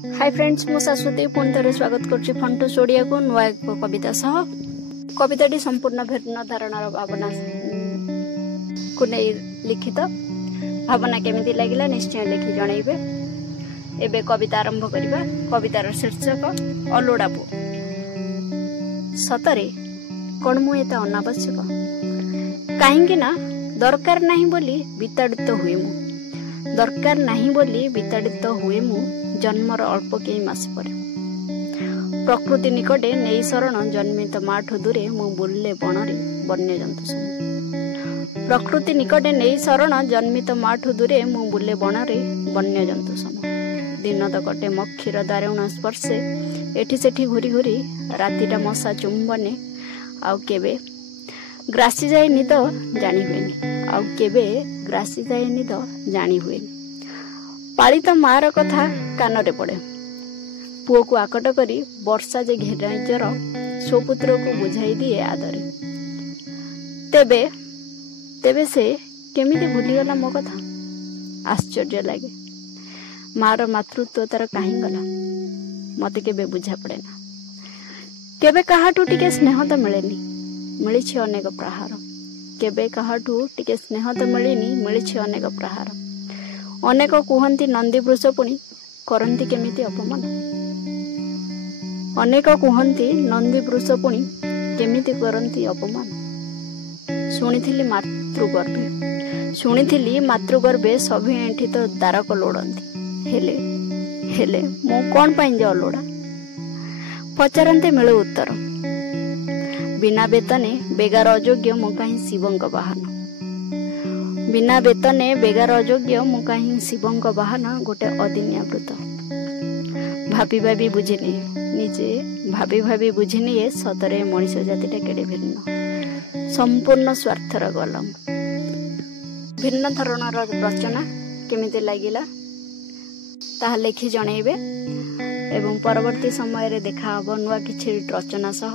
Hi friends, मु सास्वती पुणी थे स्वागत करुच्ची फंटूस ओडिया को नुआ एक कविता सह। कविताटी संपूर्ण भिन्न धारणार भावना को नहीं लिखित। भावना केमिति लागिला निश्चय लिखि जणैबे। एबे कविता आरंभ करिबा। कवितार शीर्षक अलोड़ा पु। सतरे कोन मु एता अनावश्यक काहेकि ना दरकार नाही बोली विताड़ित हुए मु। दरकार नाही बोली विताड़ित हुए मु जन्मर अल्प कई मास पर। प्रकृति निकटे नहीं शरण जन्मित माठू दूरे मु बुले बणरे वन्य जंतु सम। प्रकृति निकटे नहीं शरण जन्मित माठू दूरे मु बुले बणरे वन्य जंतु सम। दिन तो कटे मक्षीर दारुण स्पर्शे एठी सेठी घूरी घूरी रातिटा मशा चुंबने आउ केबे ग्रासी जाए निद जानी हुएनी। आउ केबे ग्रासी जाए निद जानी हुएनी। पालित मार कथा कानरे पड़े। पुओ को आकट करी वर्षा जे घेराइजर स्वपुत्र को बुझाई दिए आदरे। तेबे तेबे से केमिति भूलीगला मो कथा। आश्चर्य लगे मार मातृत्व तार कहीं गला मते केबे बुझा पड़े ना। केबे कहाठू टिके स्नेह तो मिलेनी, मिली अनेक प्रहार। केबे कहाठू टिके स्नेह तो मिलेनी, मिली अनेक प्रहार। अनेक कुहंती नंदी वृष पुणी करंती केमिति अपमान। अनेक कुहंती नंदी वृष पुणी केमिति करंती अपमान। शुणिथिली मातृगर्भे सभी एंठी तो दारक लोड़ंती। हेले हेले मु कोन पाइन जे अलोड़ा पचारंते मिले उत्तर। बिना बेतने बेगार अयोग्य मु कहीं शिवंक बाहन। बिना बेतने बेगार अयोग्य मु कहीं शिवंक बाहन गोटे अदिनिया व्रत। भाभी भाभी बुझिनी निजे भाभी भाभी बुझिनी ये सतरे मनीष जातिटा केड़े भिन्न संपूर्ण स्वार्थर गलम। भिन्न धरणर रचना केमिति लागिला ताहा लेखि जणैबे एवं परवर्ती समय रे देखा हबो नुआ किछि रचना सह।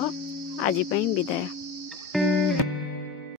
आज पई विदाय।